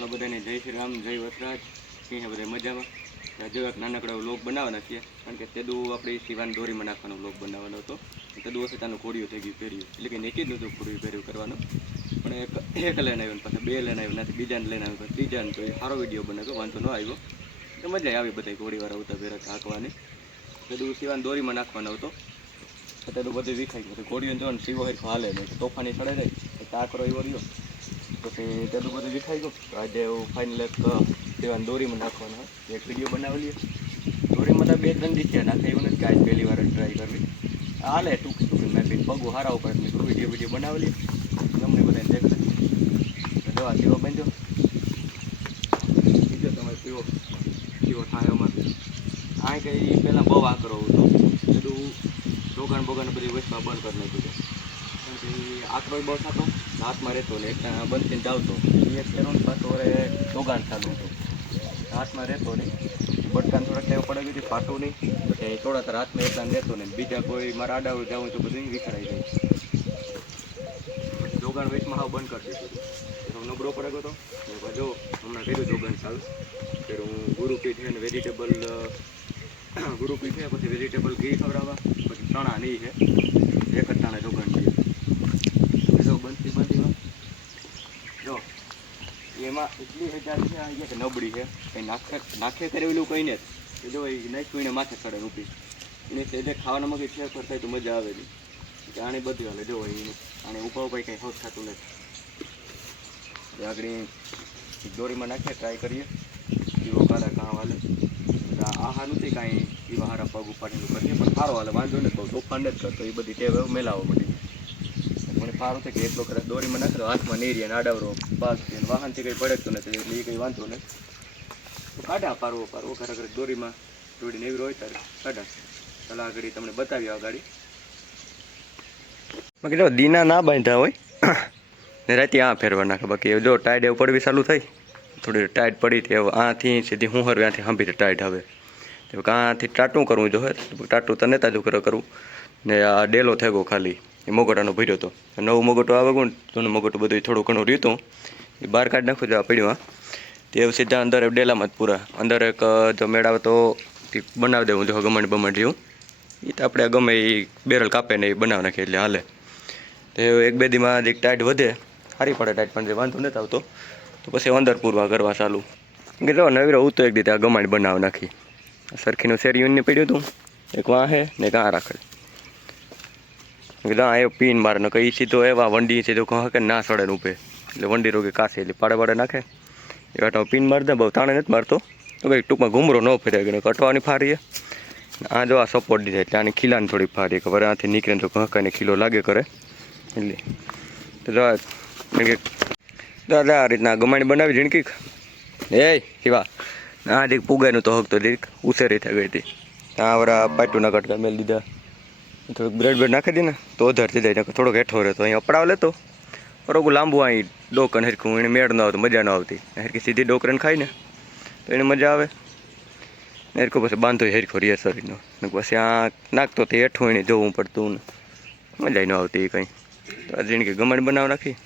તો બધાને જય શ્રી રામ, જય વસરાજ, સિંહ બધા મજામાં. જો એક નાનકડો વ્લોગ બનાવવાના છીએ, કારણ કે તેદું આપણે સીવાન દોરીમાં નાખવાનો વ્લોગ બનાવવાનો હતો. તેદું વખતે આનું ઘોડિયું થઈ ગયું પહેર્યું, એટલે કે નીચે જ નહોતું ઘોડિયું પહેર્યું કરવાનું. પણ એક લઈને આવ્યો, પાછા બે લઈને આવ્યો, નથી બીજાને લઈને આવ્યો, ત્રીજાને તો એ સારો વિડીયો બનાવ્યો, વાંધો ન આવ્યો. તો મજા આવી બધા ઘોડીવાળા ઉતા પહેરા હાંકવાની. તેદું સીવાન દોરીમાં નાખવાનો હતો. તેદું બધું વિખાઈ ગયું. ઘોડીઓ જોવાનું સીવો હરખો હાલે નહીં, તોફાની ચડે જાય, કાકરો એવો રહ્યો. પછી તેનું બધું વિખાઈ ગયું. તો આજે એવું ફાઇનલ એક સીવાન દોરીમાં નાખવાનો હોય, એક વિડીયો બનાવી લઈએ. દોરીમાં તો 2-3 દિવસ નાખે એવું નથી કે આજ પહેલી વાર જ ટ્રાય કરવી. હાલે ટૂંકી ટૂંકી મેં બી પગું હારા ઉપર મેં વિડીયો બનાવી લઈએ, તમને બધાને દેખાડી. તો આ સીવો બાંધો બીજો તમે સીવો થાય અમારે આ કંઈ પહેલાં બહુ આકરો હતો. બધું રોગાણ બોગાણ બધી વસ્તુમાં બંધ કરી નાખ્યું હતું. આકરો બહુ થતો, હાથમાં રહેતો ને એક બંધ થઈને જાવતો, એક ફેરો પાછો વરે રોગાણ થતું હતું, હાથમાં રહેતો નહીં. બટકાને થોડાક ટેવ પડે ગઈ ફાટું નહીં, પછી થોડા તાર હાથમાં એટલા રહેતો નહીં. બીજા કોઈ મારા આડાવું જવું તો બધું વિખરાઈ જાય. જોગાણ વેચમાં હાવ બંધ કરી દીધું હતું, નબળો પડે ગયો હતો. જો હમણાં કર્યું જોગાણ ચાલુ, ત્યારે હું ગુરુપી છે ને વેજીટેબલ ગુરુપી છે, પછી વેજીટેબલ ઘી ખવડાવવા, પછી ચણા નહીં છે, એક જ ટાણે જોગાણ છે. જો બનતી જો એમાં એટલી હજાર છે કે નબળી છે, કંઈ નાખે કરેલું કંઈ ને જ જો એ નાખ્યું એને માથે ચડે રૂપી એને એટલે ખાવાનામાં કંઈ ફેરફાર થાય તો મજા આવે નહીં. કે આને બધું હાલે જો એને આને ઉભા કંઈ હોશ થતું નથી. આગળ દોરીમાં નાખીએ, ટ્રાય કરીએ એવો કાળા કાં હાલે. આહાર નથી કાંઈ એવા હારા પગ ઉપાડેલું કરીએ, પણ સારો હાલે, વાંધો નથી. બહુ તોફાન જ કરતો, એ બધી ટેવ મેલાવવા માંડી. મને સારું છે કે એટલો કદાચ દોરીમાં નાખે હાથમાં નહીં રહે, આડાવરો પાક છે, વાહનથી કંઈ પડતું નથી, એટલે એ કંઈ વાંધો નહીં. તો કાઢા પારવો ખરેખર દોરીમાં દોડીને એવી હોય ત્યારે કાઢા. ચાલો આગળ તમને બતાવ્યો ગાડી. બાકી જો દીના ના બાંધ્યા હોય ને રાતે આ ફેરવા નાખે. બાકી જો ટાઈડ એવું પડવી ચાલુ થઈ, થોડી ટાઈટ પડી હતી, હવે આથી સીધી હું હરવે આથી સાંભળી ટાઈટ હવે આથી ટાટું કરવું જોઈએ. ટાટું તને તાજું કરવું ને આ ડેલો થઈ ગયો ખાલી, એ મોગોટાનો ભર્યો હતો. નવું મોગોટો આવે ગયું ને જૂનું મોગોટું બધું થોડું ઘણું રહ્યું હતું, એ બહાર કાઢી નાખું જો આ પડ્યું. તે સીધા અંદર ડેલામાં જ પૂરા અંદર એક જો મેળ આવે તો બનાવી દેવું જો ગમણ બમણ જેવું. એ તો આપણે ગમે એ બેરલ કાપે ને એ બનાવી નાખીએ એટલે હાલે. તો 1-2 દીમાં જે ટાઈટ વધે સારી પડે ટાઈટ, પણ જે વાંધો નથી આવતો તો પછી અંદર પૂરવા કરવા ચાલુ. કે જો નવીરો ઉતો એક દીધે આ ગમાણ બનાવી નાખી. સરખીનું શેરીયુનની પડ્યું હતું, એક વાહે ને એક આ રાખે. કીધું એ પીન મારે ને કઈ સીધો એવા વંડી સીધો કહે કે ના સડે ને ઉપે, એટલે વંડી રોગી કાશે એટલે પાડે નાખે. એ વાટો પીન મારી દે, બહુ તાણે નથી મારતો તો કંઈક ટૂંકમાં ઘૂમરો ન ફેરે કે કટવાની ફારીએ. આ જો આ સપોર્ટ દીધા એટલે આની ખીલાને થોડીક ફારીએ, ખબર આથી નીકળે તો કહકાને ખીલો લાગે કરે એટલે. તો જો દાદા આ રીતના ગમાણી બનાવી ઝીણકી એ શિવા આ દીક પુગાયનું તો હક તો દીક ઉસેરી થઈ ગઈ હતી. ત્યાં વરા પાટુના કટકા મેળ દીધા, થોડુંક બ્રેડ નાખી દી ને તો વધારે થઈ જાય, થોડોક હેઠો રહેતો. અહીં અપડાવ લેતો બરોબર લાંબુ, અહીં ડોકન હરખું એને મેળ ન આવતું, મજા ન આવતી. હરખી સીધી ડોકરને ખાય ને તો એને મજા આવે. હરખું પછી બાંધો હરખો રે શરીરનો, પછી આ નાખતો તો હેઠું એને જોવું પડતું ને મજા ન આવતી કંઈ. તો આ જિંદગી ગમણ બનાવી નાખી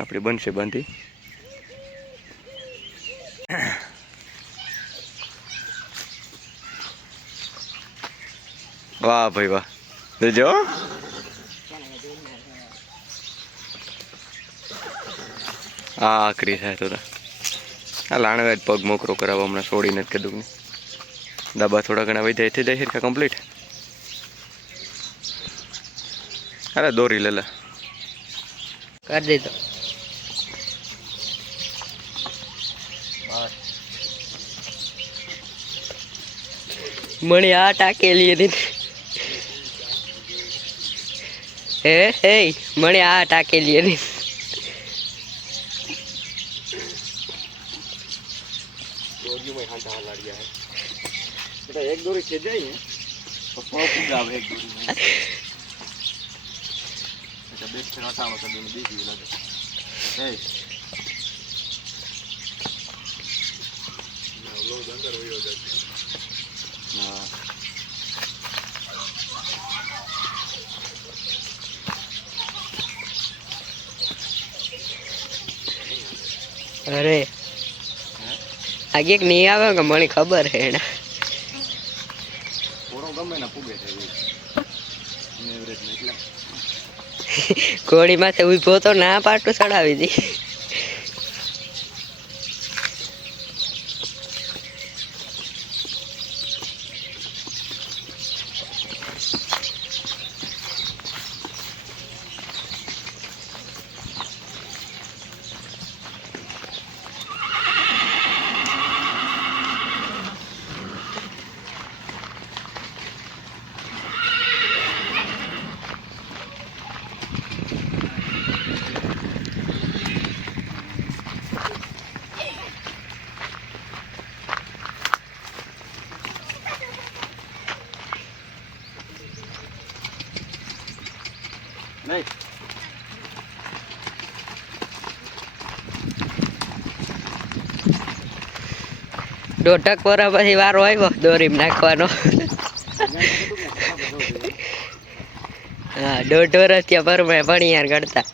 આપણી બનશે બાંધી. વાહ ભાઈ વાહ, જોજો હા આકરી થાય તો આ લાણવે જ પગ મોકરો કરાવો હમણાં છોડીને જ કીધું ને. ડાબા થોડા ઘણા વૈધા થઈ જાય છે કમ્પ્લીટ. અરે દોરી લે कर दे तो मणि आटा के लिए दिन हे मणि आटा के लिए दिन एक दोरी से जाइए तो जावे एक दोरी में अच्छा बेच के हटाओ तो दिन बीच भी लगे ए ना लोग अंदर हो जाते हां અરે આગે એક નહીં આવે કે મને ખબર છે એને થોડો ગમે ને પૂગે છે એવરેજ ને એટલે ઘોડી માથે ઉભો તો ના પાટું ચડાવી દી નહીં દોઢક વર્ષ પછી વારો આવ્યો દોરીમાં નાખવાનો હા 1.5 વર્ષ ત્યાં ભરમે ભણિયાર કરતા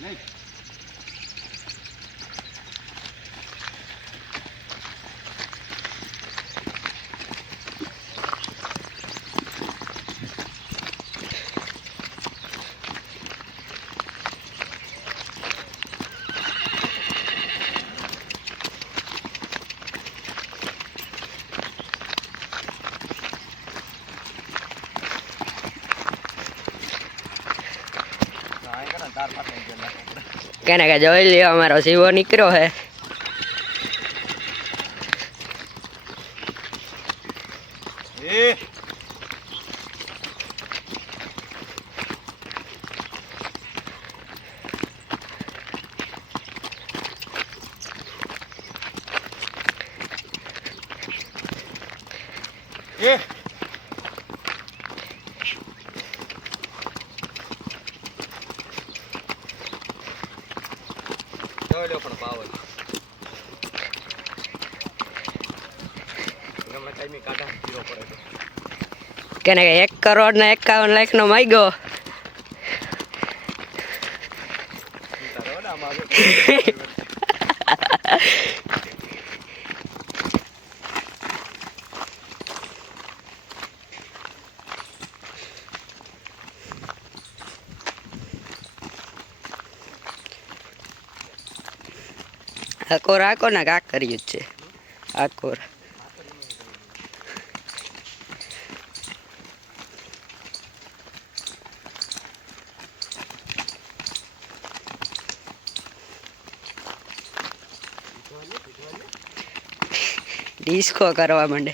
નહીં કેને કે જોઈ લ્યો અમારો શિવો નીકળ્યો હે એ એ જોઈ લો પણ પાવર ગમે ટાઈમે કાઢા જીરો પડે તો કેને કે 1 કરોડ ને 51 લાખ નો માગ્યો તારો ના માગે આકોર આકો ને કાક કર્યું જ છે આકોર ડિસ્કો કરવા માંડે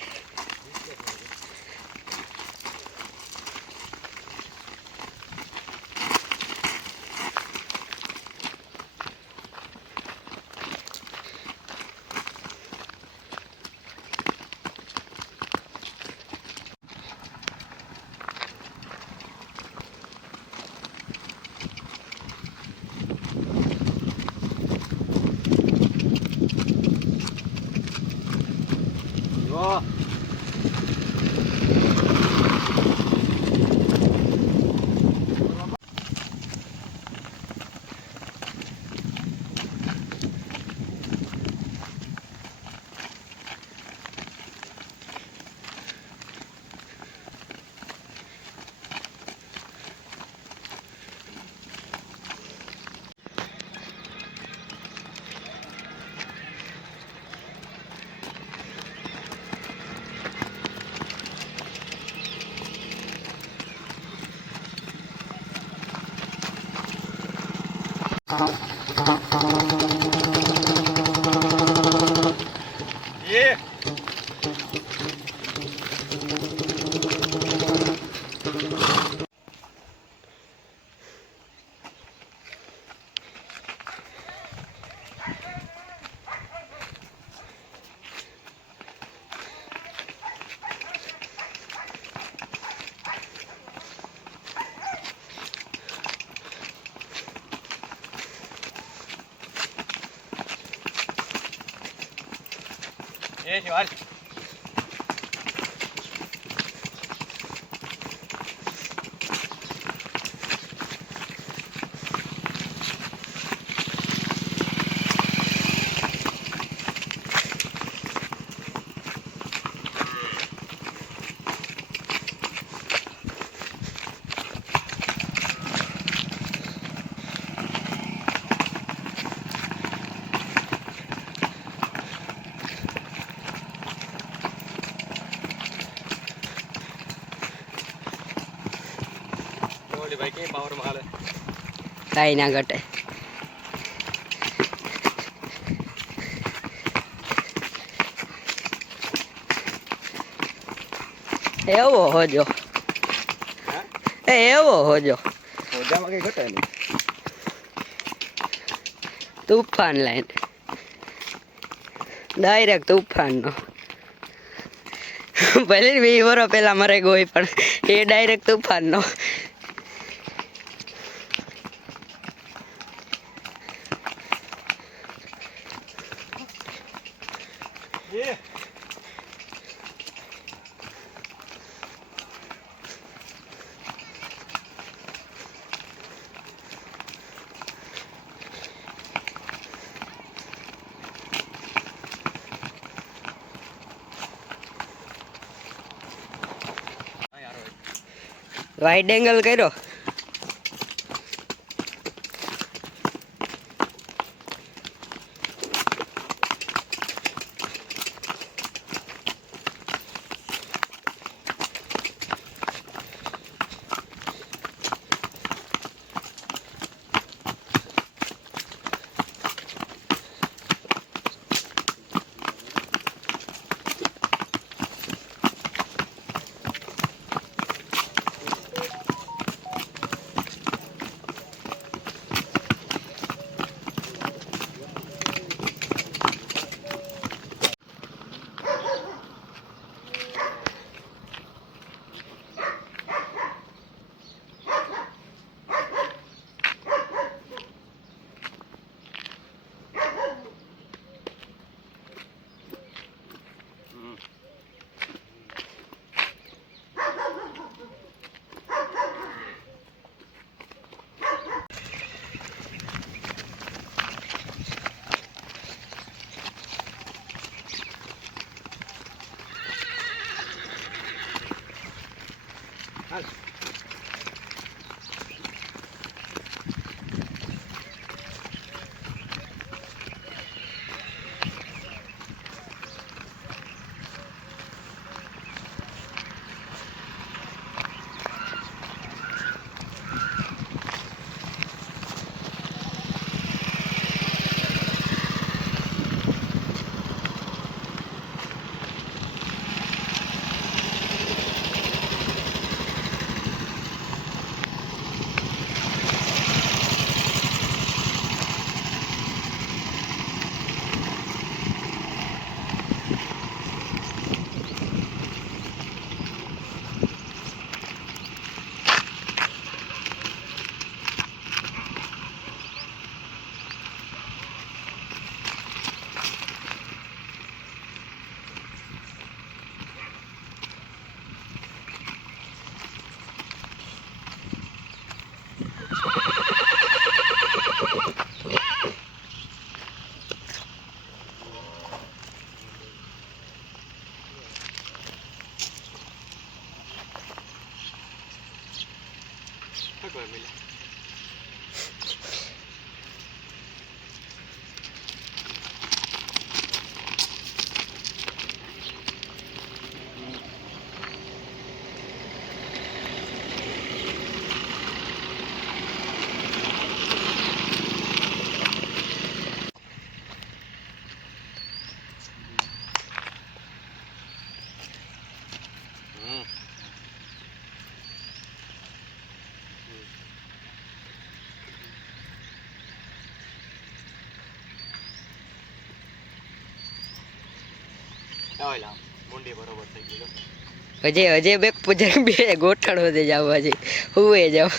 જો એ એ છે હાલ ભાઈ કે પાવરમાં હાલે કાંઈ ના ઘટે. એવો હોજો એવો હોજો ઓજામાં કઈ ઘટે નહીં તુફાન લાઈન ડાયરેક્ટ તુફાનનો ભલે 20 વર્ષ પહેલા મરે ગોઈ પણ એ ડાયરેક્ટ તુફાનનો. વાઇડ એંગલ કર્યો. હજી બે પૂજા બે ગોઠણ વધે જાવ હજી હુએ જાવ.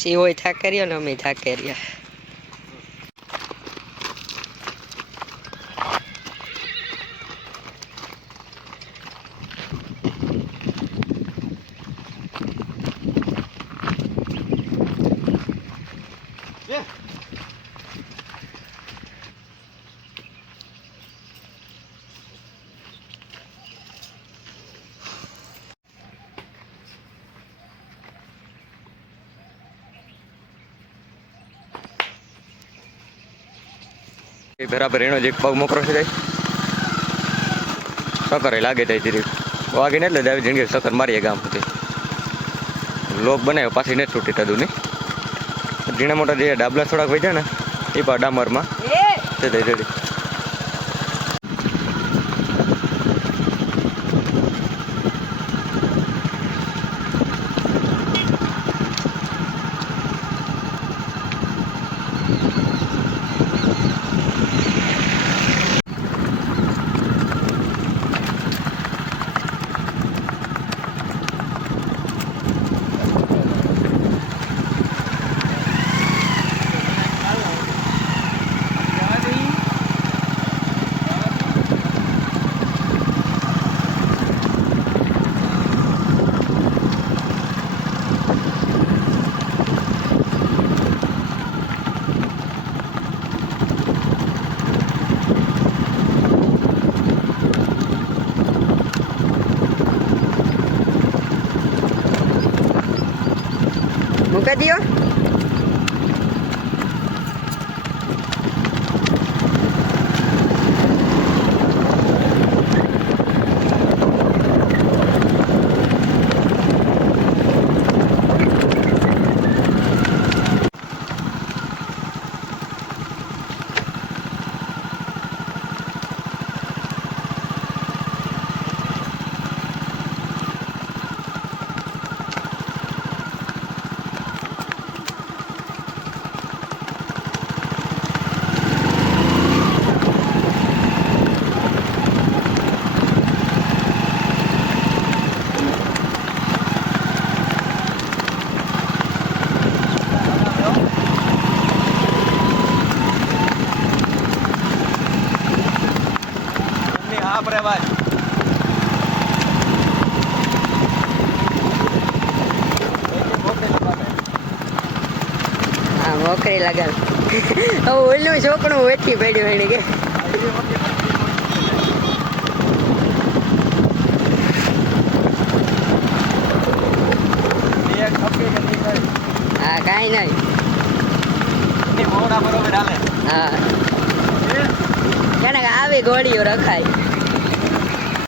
સી હોય થાકે રહ્યો ને અમે થાકે રહ્યા. બરાબર એનો જ એક પગ મોકરો છે જાય સકર લાગે જાય ધીરે વાગે ને એટલે આવી જિંદગી સકર મારીએ ગામ સુધી લોક બનાવ્યો પાછી નથી તૂટી તદું નહીં ઝીણા મોટા જે ડાબલા થોડાક વહી જાય ને એ પણ ડામરમાં તે થઈ જડી મૂકી દો. હા મોકરી લગાવ. હવે ઓલું છોકરું વેઠી પડ્યું એને કે હા કાંઈ નહીં. હા એને આવી ગોળીઓ રખાય.